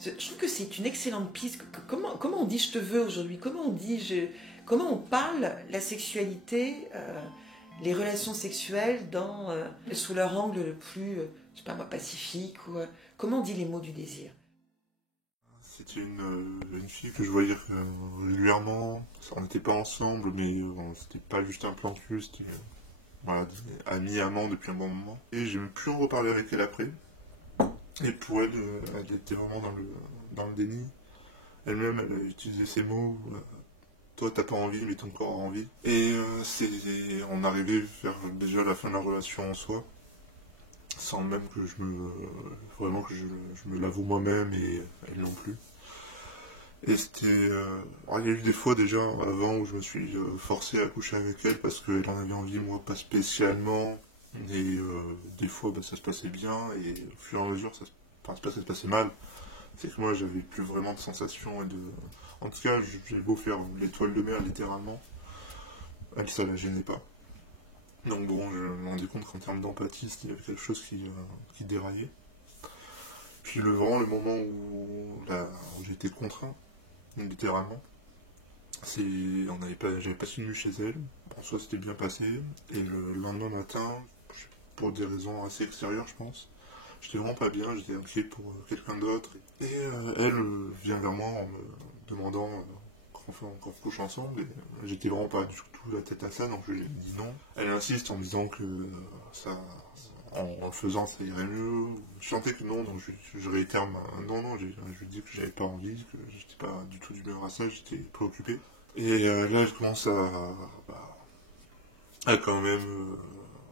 je trouve que c'est une excellente piste. Comment on dit « je te veux » aujourd'hui? Comment on parle la sexualité les relations sexuelles sous leur angle le plus, je sais pas moi, pacifique ou comment on dit les mots du désir? C'était une fille que je voyais régulièrement. On n'était pas ensemble, mais c'était pas juste un plan de cul, c'était voilà, amis, amants depuis un bon moment. Et j'ai pu en reparler avec elle après. Et pour elle, elle était vraiment dans le déni. Elle-même, elle a utilisé ces mots. Toi, t'as pas envie, mais ton corps a envie. Et on arrivait vers déjà la fin de la relation en soi, sans même que vraiment que je me l'avoue moi-même et elle non plus. Et c'était, il y a eu des fois déjà avant où je me suis forcé à coucher avec elle parce qu'elle en avait envie, moi pas spécialement. Et des fois, ça se passait bien et au fur et à mesure, ça se passait mal. C'est que moi, j'avais plus vraiment de sensations et de. En tout cas, j'avais beau faire l'étoile de mer littéralement, elle, ça la gênait pas. Donc bon, je me rendais compte qu'en termes d'empathie, il y avait quelque chose qui déraillait. Puis le moment où j'étais contraint, littéralement, j'avais passé une nuit chez elle, en soi c'était bien passé, et le lendemain matin, pour des raisons assez extérieures je pense, j'étais vraiment pas bien, j'étais inquiet pour quelqu'un d'autre, et elle vient vers moi en me demandant qu'on couche ensemble, et j'étais vraiment pas du tout la tête à ça, donc je lui ai dit non. Elle insiste en me disant que en le faisant ça irait mieux. Je sentais que non, donc je réitère non, je lui dis que j'avais pas envie, que j'étais pas du tout d'humeur à ça, j'étais préoccupé. Et là elle commence à quand même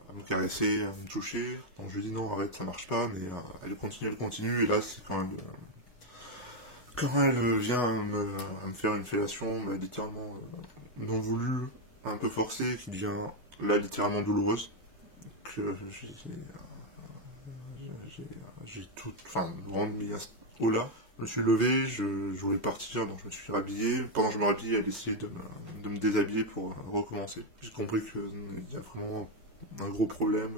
à me caresser, à me toucher, donc je lui dis non arrête ça marche pas, mais elle continue, et là c'est quand elle vient à me faire une fellation littéralement non voulue, un peu forcée, qui devient là littéralement douloureuse, que j'ai tout, vraiment mis au là. Je me suis levé, je voulais partir, donc je me suis rhabillé. Pendant que je me rhabillais, elle essayait de me déshabiller pour recommencer. J'ai compris qu'il y a vraiment un gros problème.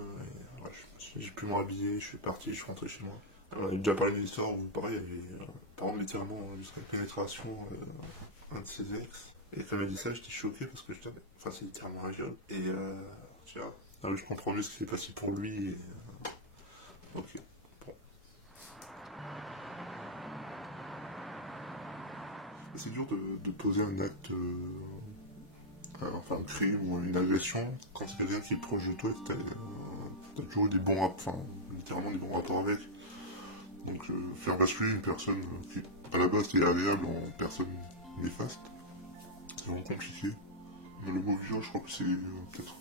J'ai pu me rhabiller, je suis parti, je suis rentré chez moi. On a déjà parlé d'une histoire où, pareil, il y avait, par exemple, littéralement, jusqu'à la pénétration, un de ses ex. Et quand elle m'a dit ça, j'étais choqué parce que c'est littéralement un viol. Et tu vois, là, je comprends mieux ce qui s'est passé pour lui. Et, ok, bon. C'est dur de poser un acte, un crime ou une agression quand c'est quelqu'un qui est proche de toi et que t'as toujours eu des bons rapports, littéralement des bons rapports avec. Donc faire basculer une personne qui à la base est agréable en personne néfaste, c'est vraiment compliqué. Mais le mot viol, je crois que c'est peut-être.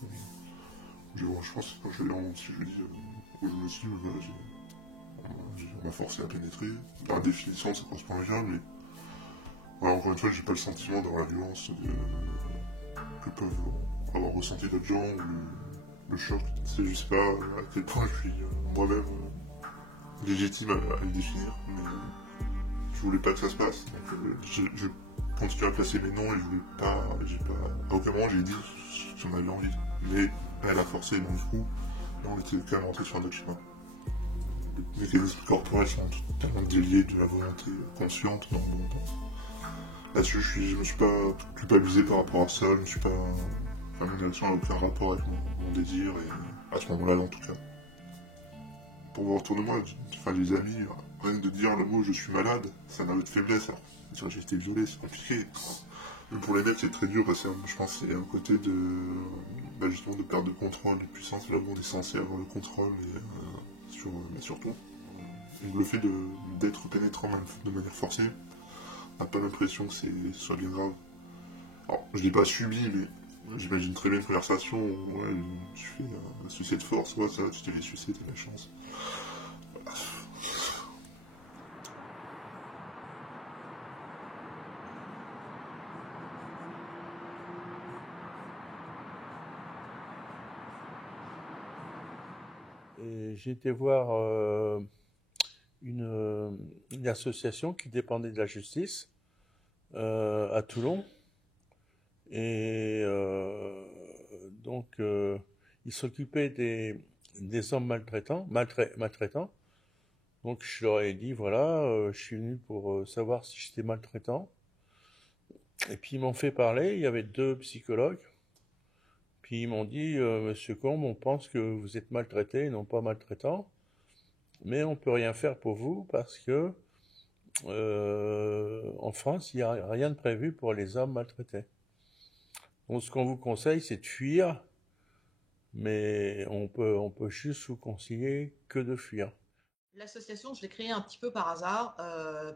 Je pense que quand je vais si je dis où je me suis, on m'a forcé à pénétrer. Par définition, ça correspond à un viol, mais voilà, encore une fois, j'ai pas le sentiment d'avoir la violence que peuvent avoir ressenti d'autres gens, ou le choc. C'est juste pas à quel point je suis moi-même légitime à le définir, mais je voulais pas que ça se passe. Donc je continue à placer mes noms et à aucun moment j'ai dit que j'en avais envie. Mais elle a forcé, donc du coup, là on était quand même rentré sur un autre chemin. Les mécanismes corporels sont totalement déliés de la volonté consciente, donc bon. Là-dessus, je me suis pas culpabilisé par rapport à ça, je me suis pas. Mon érection n'a aucun rapport avec mon désir, et à ce moment-là, en tout cas. Pour voir autour de moi, les amis, rien que de dire le mot je suis malade, c'est un aveu de faiblesse. Alors, j'ai été violé, c'est compliqué. Mais pour les mecs, c'est très dur parce que je pense que c'est un côté justement de perte de contrôle, de puissance. Là où on est censé avoir le contrôle sur tout. Et le fait d'être pénétrant de manière forcée, on n'a pas l'impression que ce soit bien grave. Alors, je l'ai pas subi, mais j'imagine très bien une conversation où tu fais un succès de force, ça, tu t'es fait sucer, t'as de la chance. Voilà. Et j'ai été voir une association qui dépendait de la justice à Toulon. Et donc, ils s'occupaient des hommes maltraitants. Donc, je leur ai dit, voilà, je suis venu pour savoir si j'étais maltraitant. Et puis, ils m'ont fait parler. Il y avait 2 psychologues Puis ils m'ont dit, Monsieur Combe, on pense que vous êtes maltraité et non pas maltraitant, mais on peut rien faire pour vous parce que en France, il n'y a rien de prévu pour les hommes maltraités. Donc ce qu'on vous conseille, c'est de fuir, mais on peut juste vous conseiller que de fuir. L'association, je l'ai créée un petit peu par hasard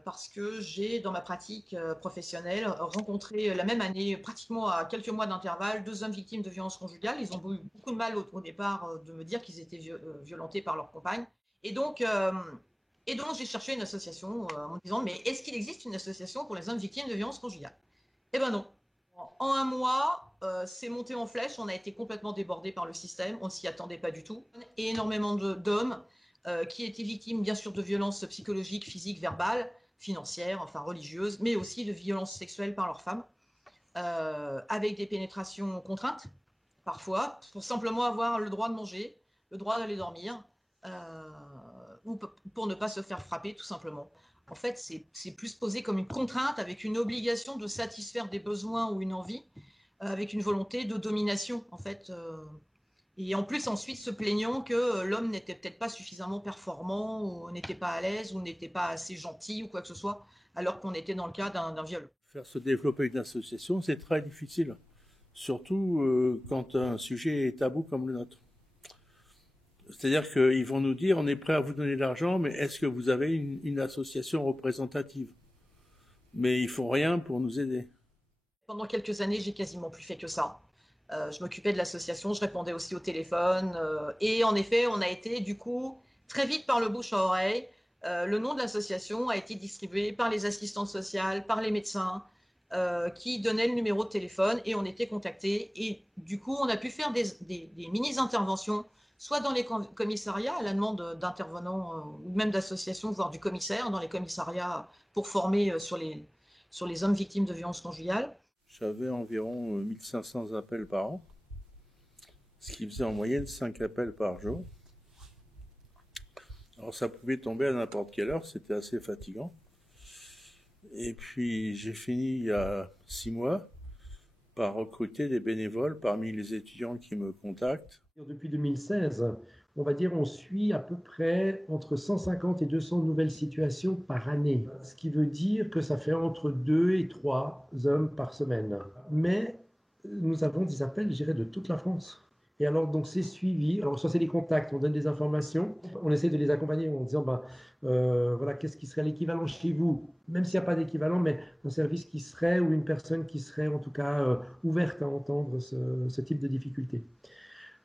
parce que j'ai, dans ma pratique professionnelle, rencontré la même année, pratiquement à quelques mois d'intervalle, 2 hommes victimes de violences conjugales. Ils ont eu beaucoup de mal au départ de me dire qu'ils étaient violentés par leur compagne. Et donc j'ai cherché une association en me disant, mais est-ce qu'il existe une association pour les hommes victimes de violences conjugales? Eh ben non. En un mois, c'est monté en flèche, on a été complètement débordé par le système, on ne s'y attendait pas du tout. Et énormément d'hommes qui étaient victimes, bien sûr, de violences psychologiques, physiques, verbales, financières, enfin religieuses, mais aussi de violences sexuelles par leurs femmes, avec des pénétrations contraintes, parfois, pour simplement avoir le droit de manger, le droit d'aller dormir, ou pour ne pas se faire frapper, tout simplement. En fait, c'est plus posé comme une contrainte, avec une obligation de satisfaire des besoins ou une envie, avec une volonté de domination, en fait. Et en plus, ensuite, se plaignant que l'homme n'était peut-être pas suffisamment performant, ou n'était pas à l'aise, ou n'était pas assez gentil, ou quoi que ce soit, alors qu'on était dans le cas d'un viol. Faire se développer une association, c'est très difficile. Surtout quand un sujet est tabou comme le nôtre. C'est-à-dire qu'ils vont nous dire, on est prêt à vous donner de l'argent, mais est-ce que vous avez une association représentative? Mais ils font rien pour nous aider. Pendant quelques années, j'ai quasiment plus fait que ça. Je m'occupais de l'association, je répondais aussi au téléphone. Et en effet, on a été, du coup, très vite par le bouche à oreille. Le nom de l'association a été distribué par les assistantes sociales, par les médecins, qui donnaient le numéro de téléphone et on était contactés. Et du coup, on a pu faire des mini-interventions, soit dans les commissariats, à la demande d'intervenants ou même d'associations, voire du commissaire, dans les commissariats pour former sur les hommes victimes de violences conjugales. J'avais environ 1500 appels par an, ce qui faisait en moyenne 5 appels par jour. Alors ça pouvait tomber à n'importe quelle heure, c'était assez fatigant. Et puis j'ai fini il y a 6 mois par recruter des bénévoles parmi les étudiants qui me contactent. Depuis 2016, on va dire on suit à peu près entre 150 et 200 nouvelles situations par année. Ce qui veut dire que ça fait entre 2 et 3 hommes par semaine. Mais nous avons des appels, je dirais, de toute la France. Et alors, donc, c'est suivi. Alors, soit c'est des contacts, on donne des informations, on essaie de les accompagner en disant, voilà, qu'est-ce qui serait l'équivalent chez vous? Même s'il n'y a pas d'équivalent, mais un service qui serait, ou une personne qui serait, en tout cas, ouverte à entendre ce type de difficultés.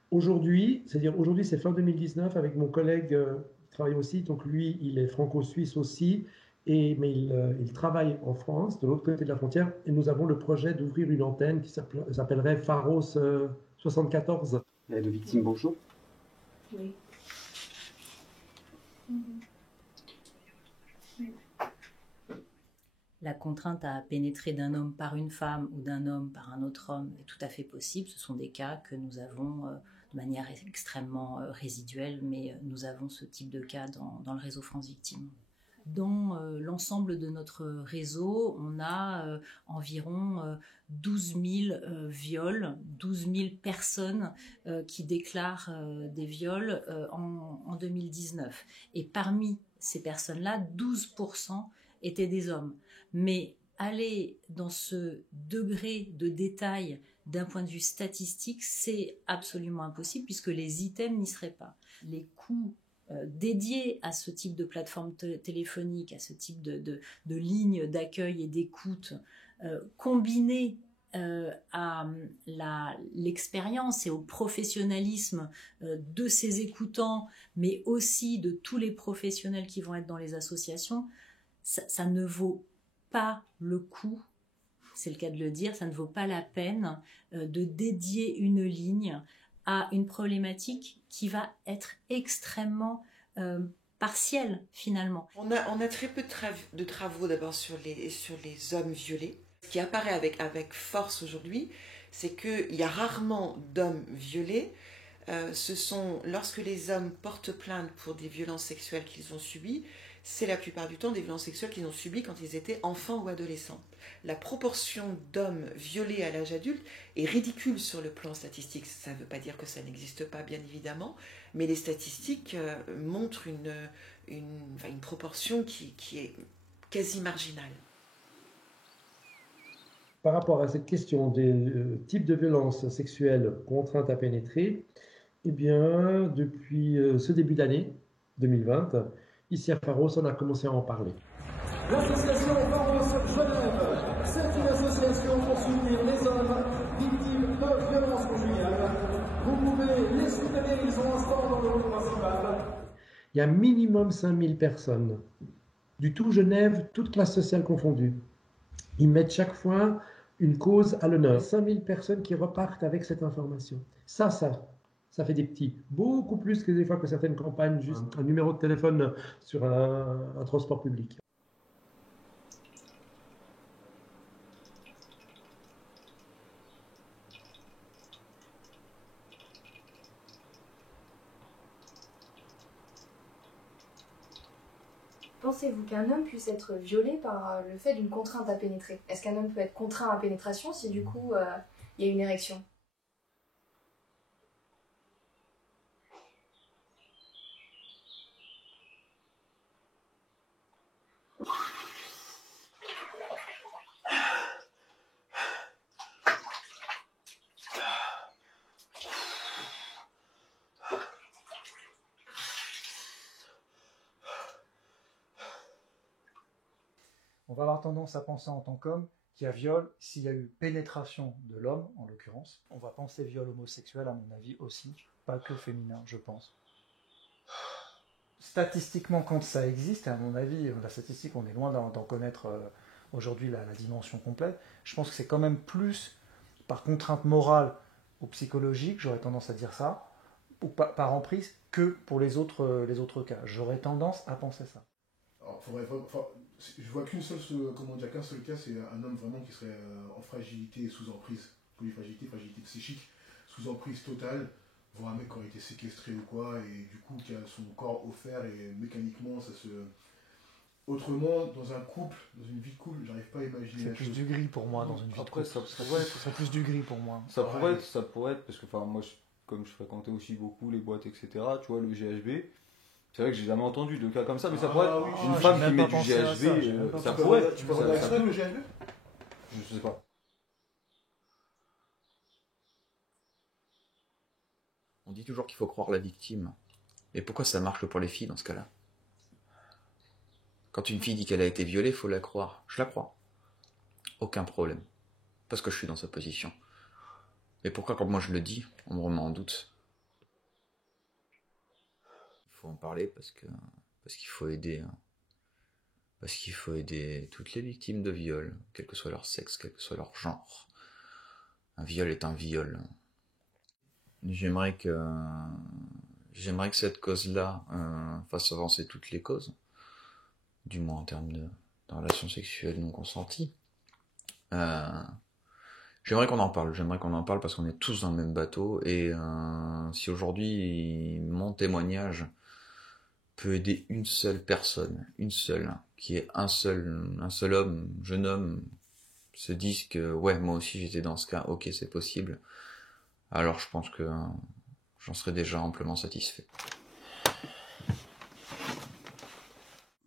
Aujourd'hui, c'est-à-dire aujourd'hui, c'est fin 2019, avec mon collègue qui travaille aussi, donc lui, il est franco-suisse aussi, mais il travaille en France, de l'autre côté de la frontière, et nous avons le projet d'ouvrir une antenne qui s'appellerait Pharos 74. L'aide aux victimes, bonjour. Oui. La contrainte à pénétrer d'un homme par une femme ou d'un homme par un autre homme est tout à fait possible. Ce sont des cas que nous avons de manière extrêmement résiduelle, mais nous avons ce type de cas dans le réseau France Victimes. Dans l'ensemble de notre réseau, on a environ 12 000 viols, 12 000 personnes qui déclarent des viols en 2019. Et parmi ces personnes-là, 12% étaient des hommes. Mais aller dans ce degré de détail d'un point de vue statistique, c'est absolument impossible puisque les items n'y seraient pas. Les coûts dédiés à ce type de plateforme téléphonique, à ce type de ligne d'accueil et d'écoute, combinés à l'expérience et au professionnalisme de ces écoutants, mais aussi de tous les professionnels qui vont être dans les associations, ça ne vaut pas le coup, c'est le cas de le dire, ça ne vaut pas la peine de dédier une ligne à une problématique qui va être extrêmement partielle finalement. On a très peu de travaux d'abord sur les hommes violés. Ce qui apparaît avec force aujourd'hui, c'est qu'il y a rarement d'hommes violés. Ce sont lorsque les hommes portent plainte pour des violences sexuelles qu'ils ont subies, c'est la plupart du temps des violences sexuelles qu'ils ont subies quand ils étaient enfants ou adolescents. La proportion d'hommes violés à l'âge adulte est ridicule sur le plan statistique. Ça ne veut pas dire que ça n'existe pas, bien évidemment, mais les statistiques montrent une proportion qui est quasi marginale. Par rapport à cette question des types de violences sexuelles contraintes à pénétrer, eh bien, depuis ce début d'année 2020, ici à Pharos, on a commencé à en parler. L'association Pharos Genève, c'est une association pour soutenir les hommes victimes de violences conjugales. Vous pouvez les soutenir, ils ont un stand dans le hall principal. Il y a minimum 5000 personnes, du tout Genève, toutes classes sociales confondues. Ils mettent chaque fois une cause à l'honneur. 5000 personnes qui repartent avec cette information. Ça fait des petits. Beaucoup plus que des fois que certaines campagnes, juste un numéro de téléphone sur un transport public. Pensez-vous qu'un homme puisse être violé par le fait d'une contrainte à pénétrer? Est-ce qu'un homme peut être contraint à pénétration si du coup il y a une érection? On va avoir tendance à penser en tant qu'homme qu'il y a viol s'il y a eu pénétration de l'homme, en l'occurrence. On va penser viol homosexuel, à mon avis, aussi, pas que féminin, je pense. Statistiquement, quand ça existe, et à mon avis, la statistique, on est loin d'en connaître aujourd'hui la dimension complète, je pense que c'est quand même plus par contrainte morale ou psychologique, j'aurais tendance à dire ça, ou par emprise, que pour les autres cas. J'aurais tendance à penser ça. Alors, je vois qu'un seul cas, c'est un homme vraiment qui serait en fragilité et sous emprise, polyfragilité, fragilité psychique, sous emprise totale, voire un mec qui aurait été séquestré ou quoi, et du coup qui a son corps offert et mécaniquement ça se... Autrement, dans un couple, dans une vie de couple, j'arrive pas à imaginer. C'est plus du gris pour moi dans une vie de couple. Ça pourrait ce serait plus du gris pour moi. Ça pourrait être, parce que moi, comme je fréquentais aussi beaucoup les boîtes, etc., tu vois, le GHB, c'est vrai que j'ai jamais entendu de cas comme ça, mais ça pourrait être une femme qui met du GHB, ça pourrait. Tu peux regarder ça, le GHB? Je sais pas. On dit toujours qu'il faut croire la victime. Et pourquoi ça marche pour les filles dans ce cas-là? Quand une fille dit qu'elle a été violée, il faut la croire. Je la crois. Aucun problème. Parce que je suis dans sa position. Mais pourquoi quand moi je le dis, on me remet en doute? Il faut en parler parce qu'il faut aider. Parce qu'il faut aider toutes les victimes de viol, quel que soit leur sexe, quel que soit leur genre. Un viol est un viol. J'aimerais que cette cause-là fasse avancer toutes les causes, du moins en termes de relations sexuelles non consenties. J'aimerais qu'on en parle parce qu'on est tous dans le même bateau, et si aujourd'hui mon témoignage peut aider une seule personne, qui est un seul homme, jeune homme, se dise que ouais, moi aussi j'étais dans ce cas, ok, c'est possible, alors je pense que j'en serais déjà amplement satisfait.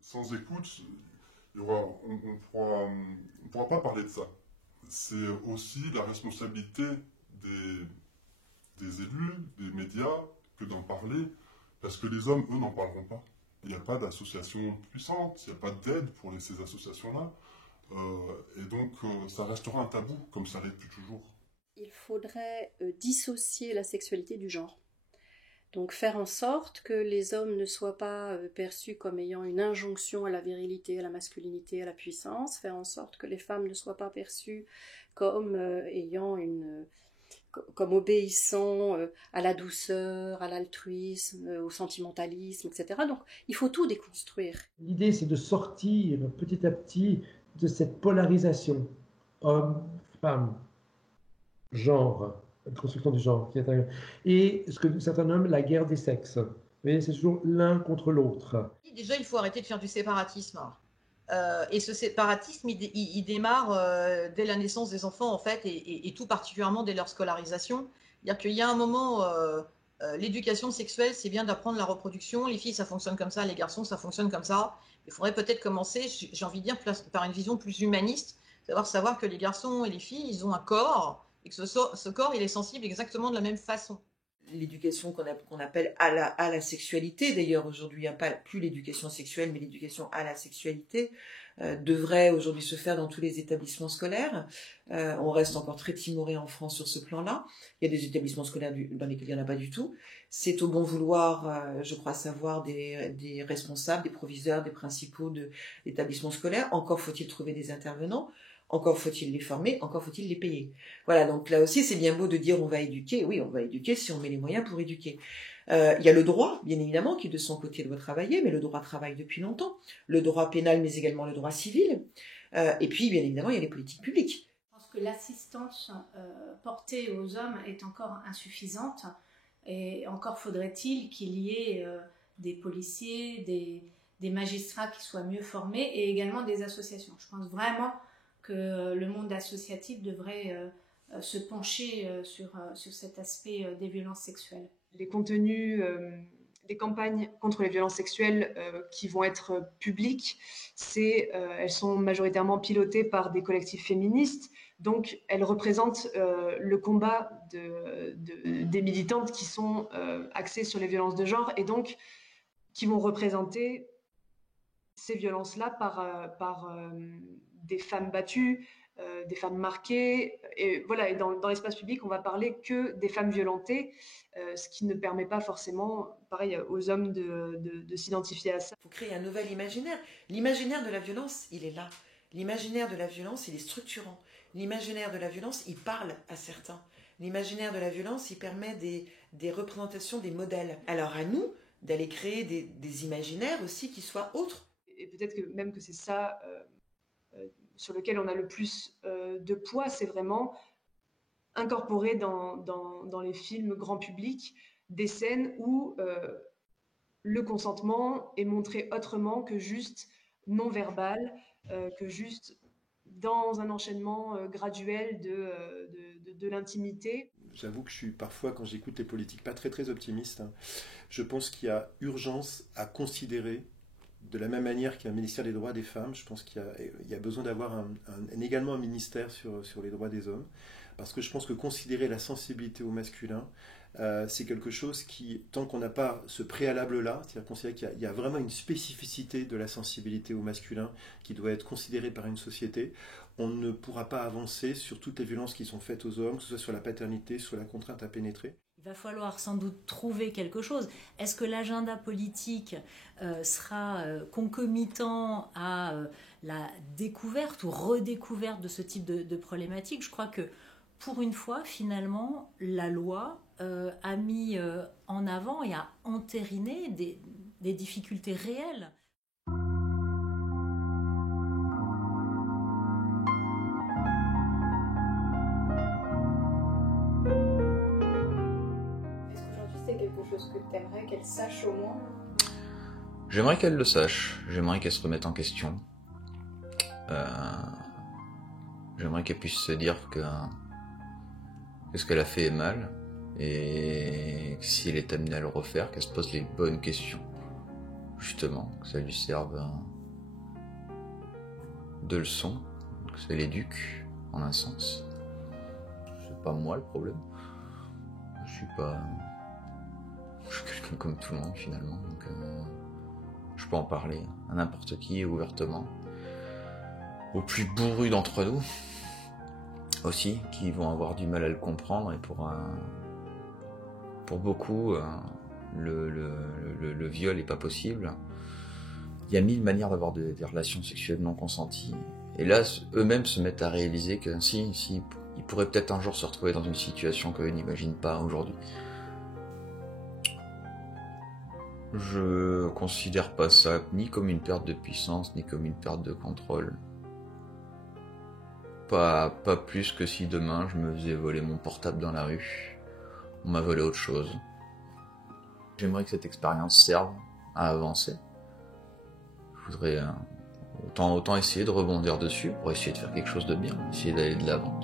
Sans écoute, on pourra pas parler de ça. C'est aussi la responsabilité des élus, des médias, que d'en parler, parce que les hommes, eux, n'en parleront pas. Il n'y a pas d'association puissante, il n'y a pas d'aide pour ces associations-là, et donc ça restera un tabou, comme ça l'est depuis toujours. Il faudrait dissocier la sexualité du genre. Donc faire en sorte que les hommes ne soient pas perçus comme ayant une injonction à la virilité, à la masculinité, à la puissance, faire en sorte que les femmes ne soient pas perçues comme comme obéissant à la douceur, à l'altruisme, au sentimentalisme, etc. Donc il faut tout déconstruire. L'idée, c'est de sortir petit à petit de cette polarisation homme, femme, genre, la construction du genre, et ce que certains nomment la guerre des sexes. voyez, c'est toujours l'un contre l'autre. Déjà, il faut arrêter de faire du séparatisme. Et ce séparatisme, il démarre dès la naissance des enfants, en fait, et tout particulièrement dès leur scolarisation. C'est-à-dire qu'il y a un moment, l'éducation sexuelle, c'est bien d'apprendre la reproduction. Les filles, ça fonctionne comme ça, les garçons, ça fonctionne comme ça. Il faudrait peut-être commencer, j'ai envie de dire, par une vision plus humaniste, savoir que les garçons et les filles, ils ont un corps, et que ce corps, il est sensible exactement de la même façon. L'éducation qu'on appelle à la sexualité, d'ailleurs aujourd'hui, pas plus l'éducation sexuelle, mais l'éducation à la sexualité, devrait aujourd'hui se faire dans tous les établissements scolaires. On reste encore très timoré en France sur ce plan-là. Il y a des établissements scolaires dans lesquels il n'y en a pas du tout. C'est au bon vouloir, je crois savoir, des responsables, des proviseurs, des principaux de l'établissement scolaire. Encore faut-il trouver des intervenants. Encore faut-il les former, encore faut-il les payer. Voilà, donc là aussi, c'est bien beau de dire on va éduquer. Oui, on va éduquer si on met les moyens pour éduquer. Il y a le droit, bien évidemment, qui de son côté doit travailler, mais le droit travaille depuis longtemps. Le droit pénal, mais également le droit civil. Et puis, bien évidemment, il y a les politiques publiques. Je pense que l'assistance portée aux hommes est encore insuffisante. Et encore faudrait-il qu'il y ait des policiers, des magistrats qui soient mieux formés et également des associations. Je pense vraiment que le monde associatif devrait se pencher sur cet aspect des violences sexuelles. Les contenus, les campagnes contre les violences sexuelles qui vont être publiques, elles sont majoritairement pilotées par des collectifs féministes, donc elles représentent le combat des militantes qui sont axées sur les violences de genre et donc qui vont représenter ces violences-là par des femmes battues, des femmes marquées, et voilà. Et dans l'espace public, on va parler que des femmes violentées, ce qui ne permet pas forcément, pareil, aux hommes de s'identifier à ça. Il faut créer un nouvel imaginaire. L'imaginaire de la violence, il est là. L'imaginaire de la violence, il est structurant. L'imaginaire de la violence, il parle à certains. L'imaginaire de la violence, il permet des représentations, des modèles. Alors à nous d'aller créer des imaginaires aussi qui soient autres. Et peut-être que c'est ça sur lequel on a le plus de poids, c'est vraiment incorporer dans les films grand public des scènes où le consentement est montré autrement que juste non verbal, que juste dans un enchaînement graduel de l'intimité. J'avoue que je suis parfois, quand j'écoute les politiques, pas très très optimiste. Je pense qu'il y a urgence à considérer, de la même manière qu'il y a un ministère des droits des femmes, je pense qu'il y a besoin d'avoir également un ministère sur les droits des hommes, parce que je pense que considérer la sensibilité au masculin, c'est quelque chose qui, tant qu'on n'a pas ce préalable-là, c'est-à-dire considérer qu'il y a vraiment une spécificité de la sensibilité au masculin qui doit être considérée par une société, on ne pourra pas avancer sur toutes les violences qui sont faites aux hommes, que ce soit sur la paternité, sur la contrainte à pénétrer. Il va falloir sans doute trouver quelque chose. Est-ce que l'agenda politique sera concomitant à la découverte ou redécouverte de ce type de problématique? Je crois que pour une fois, finalement, la loi a mis en avant et a entériné des difficultés réelles. Chose que tu aimerais qu'elle sache au moins? J'aimerais qu'elle le sache, j'aimerais qu'elle se remette en question. J'aimerais qu'elle puisse se dire que ce qu'elle a fait est mal, et que si elle est amenée à le refaire, qu'elle se pose les bonnes questions. Justement, que ça lui serve de leçon, que ça l'éduque, en un sens. C'est pas moi le problème. Je suis quelqu'un comme tout le monde finalement, donc je peux en parler à n'importe qui ouvertement, aux plus bourrus d'entre nous aussi, qui vont avoir du mal à le comprendre, et pour beaucoup le viol est pas possible. Il y a 1000 manières d'avoir des relations sexuelles non consenties, et là eux-mêmes se mettent à réaliser que si ils pourraient peut-être un jour se retrouver dans une situation qu'eux n'imaginent pas aujourd'hui. Je considère pas ça ni comme une perte de puissance, ni comme une perte de contrôle. Pas plus que si demain je me faisais voler mon portable dans la rue. On m'a volé autre chose. J'aimerais que cette expérience serve à avancer. Je voudrais autant essayer de rebondir dessus pour essayer de faire quelque chose de bien, essayer d'aller de l'avant.